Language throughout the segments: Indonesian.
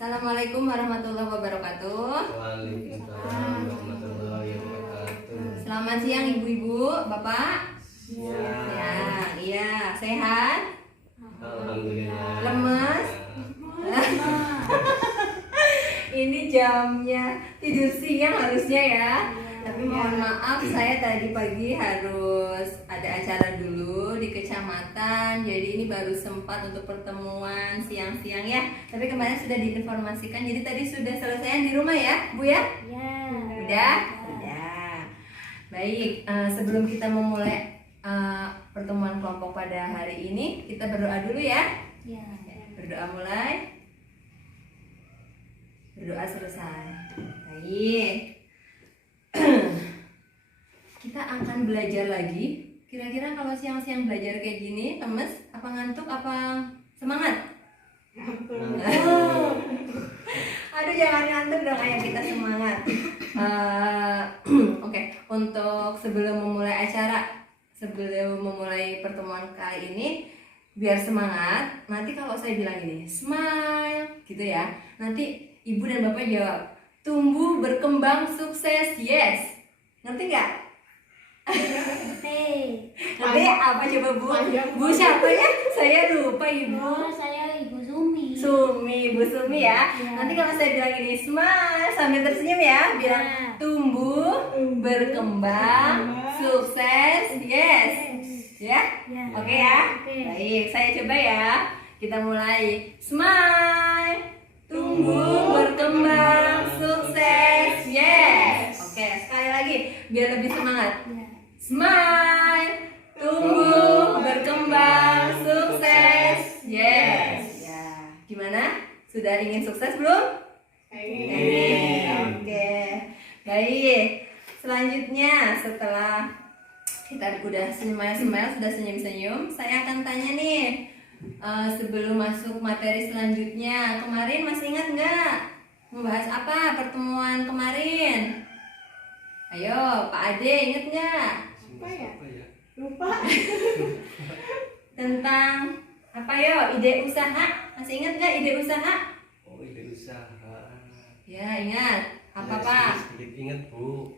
Assalamualaikum warahmatullahi wabarakatuh. Waalaikumsalam warahmatullahi wabarakatuh. Selamat siang ibu-ibu, bapak. Siang. Iya, sehat? Alhamdulillah. Lemes? Ini jamnya tidur siang harusnya ya. Tapi mohon maaf, saya tadi pagi harus ada acara dulu di kecamatan. Jadi ini baru sempat untuk pertemuan siang-siang ya. Tapi kemarin sudah diinformasikan. Jadi tadi sudah selesai di rumah ya, Bu ya? Ya. Udah? Udah. Baik, sebelum kita memulai pertemuan kelompok pada hari ini, kita berdoa dulu ya. Ya. Berdoa mulai. Berdoa selesai. Baik. Kita akan belajar lagi. Kira-kira kalau siang-siang belajar kayak gini, lemes, apa ngantuk, apa semangat? Aduh, jangan ngantuk dong, ayo kita semangat. Oke, untuk sebelum memulai acara, sebelum memulai pertemuan kali ini, biar semangat. Nanti kalau saya bilang ini, smile, gitu ya. Nanti ibu dan bapak jawab, tumbuh, berkembang, sukses, yes. Ngerti nggak? Ngerti apa coba Bu? Bu siapa ya? Saya lupa ibu. Oh, saya Ibu Sumi. Sumi, Bu Sumi ya. Ya. Nanti kalau saya bilang ini smile sambil tersenyum ya, bilang Ya. tumbuh, berkembang, sukses, yes. Ya? Ya. Oke ya? Oke. Baik, saya coba ya. Kita mulai. Smile, tumbuh, berkembang, sukses, yes. Oke, sekali lagi biar lebih semangat. Ya. Smile, tumbuh, berkembang, sukses, yes. Ya, gimana? Sudah ingin sukses belum? Ingin. Oke. Baik. Selanjutnya setelah kita udah smile-smile, sudah senyum-senyum, saya akan tanya nih. Sebelum masuk materi selanjutnya, kemarin masih ingat nggak membahas apa pertemuan kemarin? Ayo, Pak Ade, ingat nggak? Lupa. Tentang apa yo? Ide usaha. Masih ingat nggak ide usaha? Oh, ide usaha. Ya, ingat. Apa Ya, Pak? sedikit ingat Bu.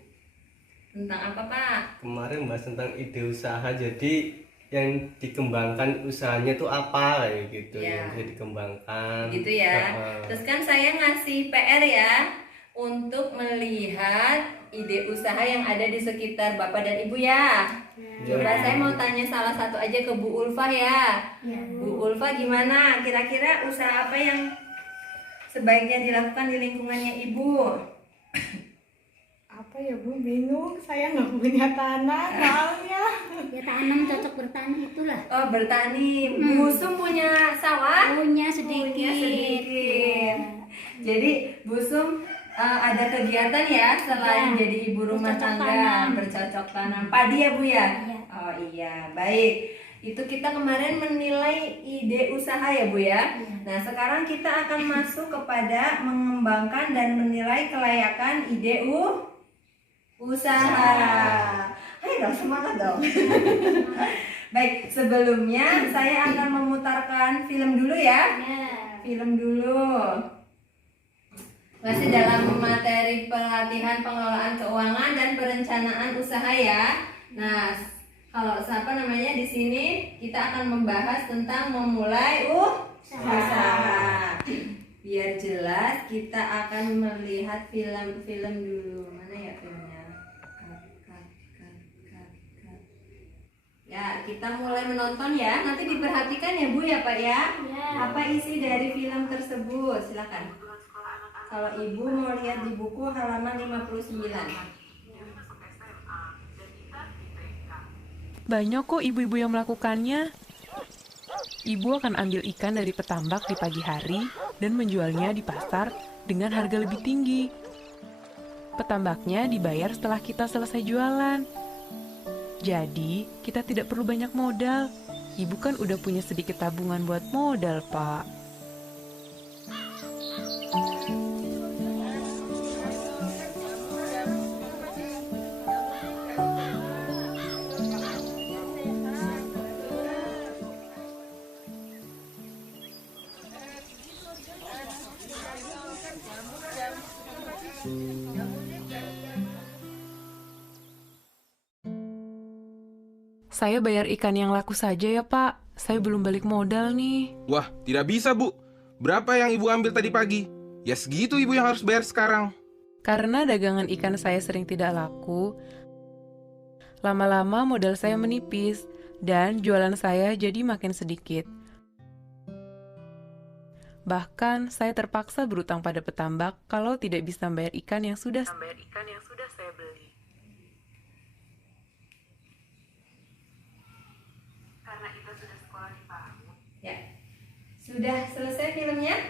Tentang apa Pak? Kemarin bahas tentang ide usaha. Jadi yang dikembangkan usahanya itu apa kayak gitu, Ya. yang bisa dikembangkan. Gitu ya. Terus kan saya ngasih PR ya untuk melihat ide usaha yang ada di sekitar Bapak dan Ibu ya. Coba saya mau tanya salah satu aja ke Bu Ulfa ya. Ya. Bu Ulfa gimana? Kira-kira usaha apa yang sebaiknya dilakukan di lingkungannya Ibu? Apa ya Bu, bingung, saya nggak punya tanah soalnya. Ya tanam cocok bertani itulah. Oh, bertani. Bu Sum punya sawah? Punya sedikit. Punya sedikit. Jadi Bu Sum ada kegiatan ya selain Ya, jadi ibu rumah bercocok tangga, tanam. bercocok tanam padi ya Bu ya? Iya. Oh iya, baik. Itu kita kemarin menilai ide usaha ya Bu ya. Iya. Nah, sekarang kita akan masuk kepada mengembangkan dan menilai kelayakan ide usaha. Ayo dong, semangat dong. Baik, sebelumnya saya akan memutarkan film dulu ya. Ya. Film dulu. Masih dalam materi pelatihan pengelolaan keuangan dan perencanaan usaha ya. Nah, kalau siapa namanya di sini kita akan membahas tentang memulai usaha. Biar jelas kita akan melihat film dulu. Mana ya filmnya? Cut. Ya, kita mulai menonton ya. Nanti diperhatikan ya Bu ya Pak ya. Ya. Apa isi dari film tersebut? Silakan. Kalau Ibu mau lihat di buku halaman 59. Banyak kok ibu-ibu yang melakukannya. Ibu akan ambil ikan dari petambak di pagi hari dan menjualnya di pasar dengan harga lebih tinggi. Petambaknya dibayar setelah kita selesai jualan. Jadi, kita tidak perlu banyak modal. Ibu kan udah punya sedikit tabungan buat modal, Pak. Saya bayar ikan yang laku saja ya, Pak. Saya belum balik modal nih. Wah, tidak bisa, Bu. Berapa yang Ibu ambil tadi pagi? Ya segitu Ibu yang harus bayar sekarang. Karena dagangan ikan saya sering tidak laku, lama-lama modal saya menipis dan jualan saya jadi makin sedikit. Bahkan saya terpaksa berutang pada petambak kalau tidak bisa membayar ikan yang sudah saya beli. Karena itu sudah sekolah di PAUD. Ya. Sudah selesai filmnya?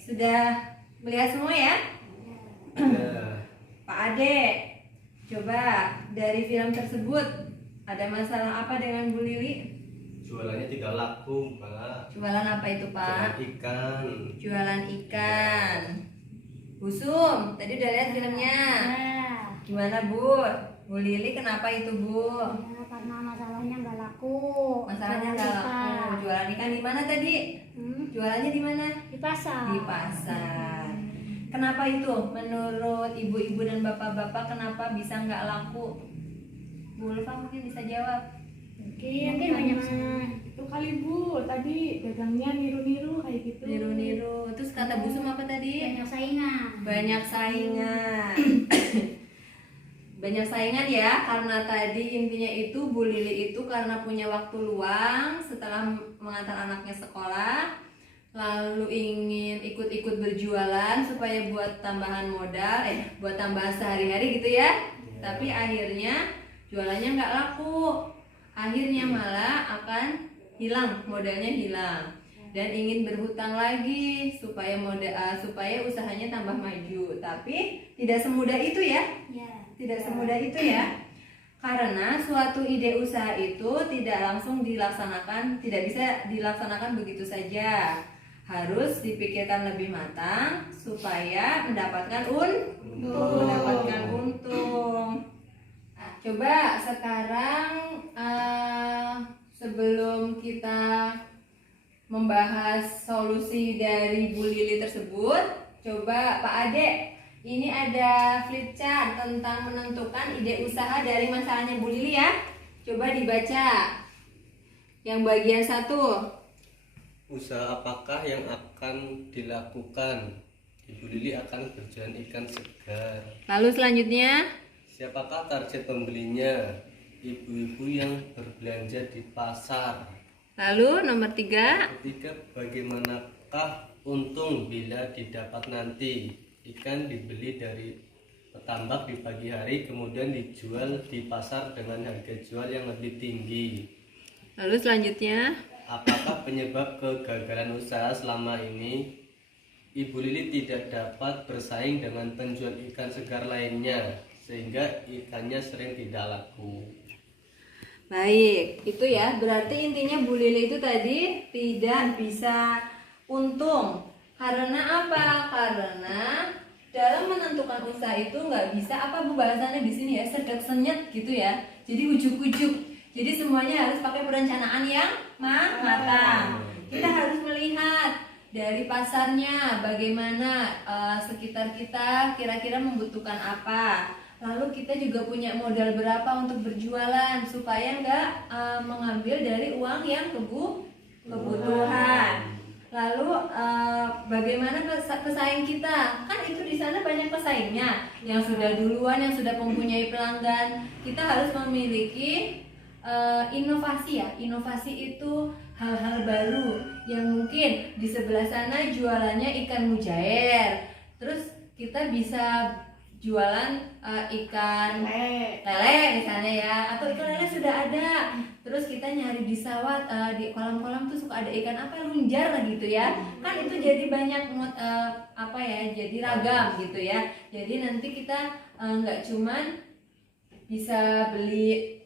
Sudah melihat semua ya? Nah, Pak Ade, coba dari film tersebut ada masalah apa dengan Bu Lili? jualannya tidak laku, Pak. Jualan apa itu, Jualan Pak? ikan. Jualan ikan. Bu Sum, tadi udah lihat filmnya. Ya, Gimana, Bu? Bu Lili kenapa itu, Bu? ya karena masalahnya nggak laku. Masalahnya nggak Jualan laku. ikan. Jualan ikan di mana tadi? Jualannya di mana? Di pasar. Di pasar. Kenapa itu? Menurut ibu-ibu dan bapak-bapak kenapa bisa nggak laku? Bu Ulfa mungkin bisa jawab. Mungkin banyak itu kali Bu, tadi dagangnya niru-niru kayak gitu. Niru-niru. Terus kata Bu Sum apa tadi? banyak saingan. Banyak saingan. Banyak saingan ya, karena tadi intinya itu Bu Lili itu karena punya waktu luang setelah mengantar anaknya sekolah, lalu ingin ikut-ikut berjualan supaya buat tambahan modal, buat tambahan sehari-hari gitu ya. Tapi akhirnya jualannya nggak laku, akhirnya malah akan hilang, modalnya hilang, dan ingin berhutang lagi supaya supaya usahanya tambah maju. Tapi tidak semudah itu ya. Ya. Tidak semudah itu ya. Karena suatu ide usaha itu tidak langsung dilaksanakan, tidak bisa dilaksanakan begitu saja. Harus dipikirkan lebih matang supaya mendapatkan untung. Coba sekarang sebelum kita membahas solusi dari Bu Lili tersebut, coba Pak Ade, ini ada flip chart tentang menentukan ide usaha dari masalahnya Bu Lili ya. Coba dibaca. Yang bagian 1. Usaha apakah yang akan dilakukan? Ibu Lili akan berjualan ikan segar. Lalu selanjutnya, Siapakah target pembelinya? Ibu-ibu yang berbelanja di pasar. lalu nomor 3. Ketiga, bagaimanakah untung bila didapat nanti? Ikan dibeli dari petambak di pagi hari, kemudian dijual di pasar dengan harga jual yang lebih tinggi. Lalu selanjutnya, Apakah penyebab kegagalan usaha selama ini? Ibu Lili tidak dapat bersaing dengan penjual ikan segar lainnya, sehingga ikannya sering tidak laku. baik, itu ya. Berarti intinya Bu Lili itu tadi tidak bisa untung. Karena apa? Karena dalam menentukan usaha itu nggak bisa apa Bu bahasannya di sini ya, sedek senyet gitu ya. Jadi ujuk-ujuk. Jadi semuanya harus pakai perencanaan yang matang. Kita harus melihat dari pasarnya bagaimana, sekitar kita kira-kira membutuhkan apa. Lalu kita juga punya modal berapa untuk berjualan supaya nggak mengambil dari uang yang kebutuhan. Lalu bagaimana pesaing kita? Kan itu di sana banyak pesaingnya, yang sudah duluan, yang sudah mempunyai pelanggan. Kita harus memiliki inovasi ya. Inovasi itu hal-hal baru yang mungkin di sebelah sana jualannya ikan mujair. Terus kita bisa jualan ikan lele misalnya ya, atau ikan lele sudah ada. Terus kita nyari di sawah, di kolam-kolam tuh suka ada ikan apa, lunjar lah gitu ya. Kan itu jadi banyak apa ya, jadi ragam gitu ya. Jadi nanti kita nggak cuman bisa beli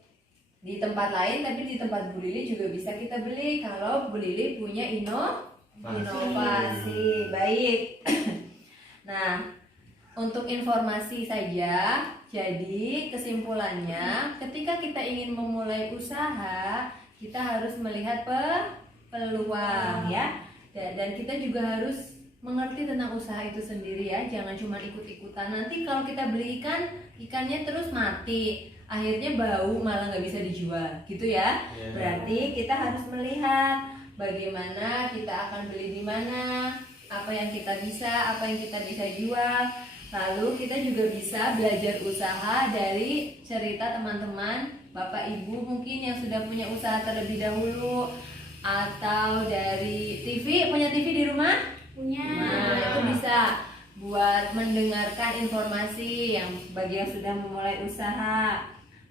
di tempat lain, tapi di tempat Bu Lili juga bisa kita beli kalau Bu Lili punya inovasi. Baik. Nah, untuk informasi saja, jadi kesimpulannya ketika kita ingin memulai usaha, kita harus melihat peluang ya. Dan kita juga harus mengerti tentang usaha itu sendiri ya, jangan cuma ikut-ikutan. Nanti kalau kita beli ikan, ikannya terus mati, akhirnya bau malah nggak bisa dijual, gitu ya. Berarti kita harus melihat bagaimana kita akan beli di mana, apa yang kita bisa, apa yang kita bisa jual. Lalu kita juga bisa belajar usaha dari cerita teman-teman, bapak ibu mungkin yang sudah punya usaha terlebih dahulu, atau dari TV, punya TV di rumah? Punya. Nah, itu bisa buat mendengarkan informasi yang bagi yang sudah memulai usaha.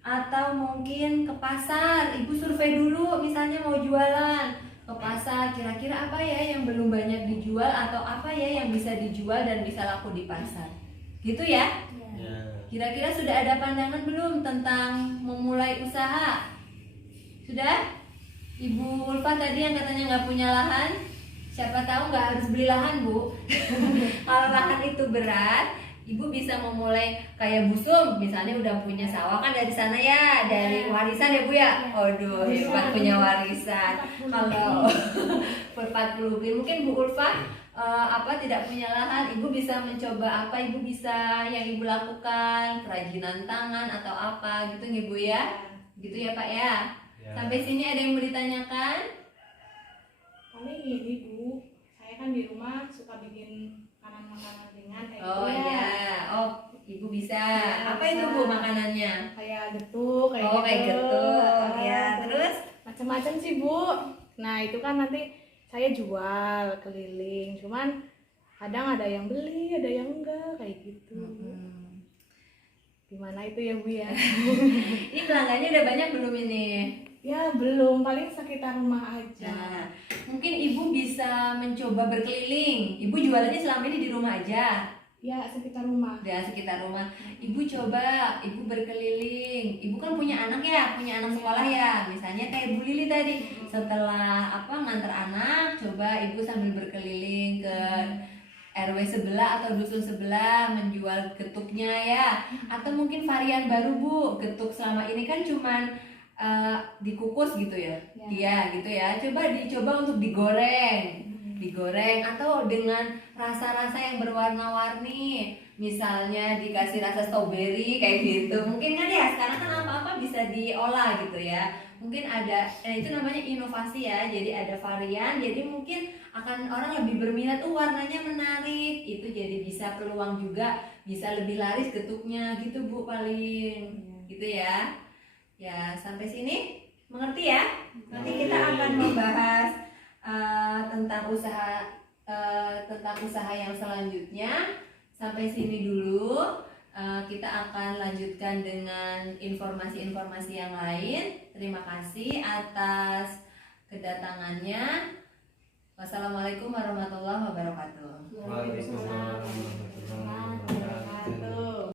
Atau mungkin ke pasar, ibu survei dulu misalnya mau jualan ke pasar, kira-kira apa ya yang belum banyak dijual atau apa ya yang bisa dijual dan bisa laku di pasar. Gitu ya? Ya. Kira-kira sudah ada pandangan belum tentang memulai usaha? Sudah? Ibu Ulfa tadi yang katanya nggak punya lahan, siapa tahu nggak harus beli lahan, Bu. Kalau lahan itu berat, ibu bisa memulai kayak busum, misalnya udah punya sawah kan dari sana ya, dari warisan ya Bu ya. Aduh, hebat punya warisan. Kalau 40 beli, mungkin Bu Ulfa tidak punya lahan, ibu bisa mencoba apa ibu bisa yang ibu lakukan, kerajinan tangan atau apa gitu nih Bu ya. Gitu ya Pak ya. Sampai sini ada yang mau ditanyakan? Paling ini Bu, saya kan di rumah suka bikin makanan-makanan ringan kayak Oh gitu ya. iya, oh ibu bisa. Ya, Apa bisa. itu Bu makanannya? Kayak getuk kayak Oh gitu. kayak getuk ya. Terus? Macam-macam sih Bu. Nah itu kan nanti saya jual keliling. Cuman kadang ada yang beli, ada yang enggak kayak gitu. Gimana itu ya Bu ya? Ini pelanggannya udah banyak belum ini? Ya belum, paling sekitar rumah aja. Nah, mungkin ibu bisa mencoba berkeliling. Ibu jualannya selama ini di rumah aja. Ya sekitar rumah. Di sekitar rumah. Ibu coba, ibu berkeliling. Ibu kan punya anak ya, punya anak sekolah ya. Misalnya kayak Bu Lili tadi, setelah nganter anak, coba ibu sambil berkeliling ke RW sebelah atau dusun sebelah menjual getuknya ya. Atau mungkin varian baru Bu, getuk selama ini kan cuman dikukus gitu ya. Iya gitu ya. Coba dicoba untuk digoreng. Digoreng atau dengan rasa-rasa yang berwarna-warni. Misalnya dikasih rasa strawberry kayak gitu. Mungkin kan ya sekarang kan apa-apa bisa diolah gitu ya. Mungkin ada itu namanya inovasi ya. Jadi ada varian. Jadi mungkin akan orang lebih berminat, warnanya menarik. Itu jadi bisa peluang juga, bisa lebih laris getuknya gitu Bu paling. Gitu ya. Ya, sampai sini mengerti ya? Nanti kita akan membahas tentang usaha yang selanjutnya. Sampai sini dulu. Kita akan lanjutkan dengan informasi-informasi yang lain. Terima kasih atas kedatangannya. Wassalamualaikum warahmatullahi wabarakatuh. Waalaikumsalam.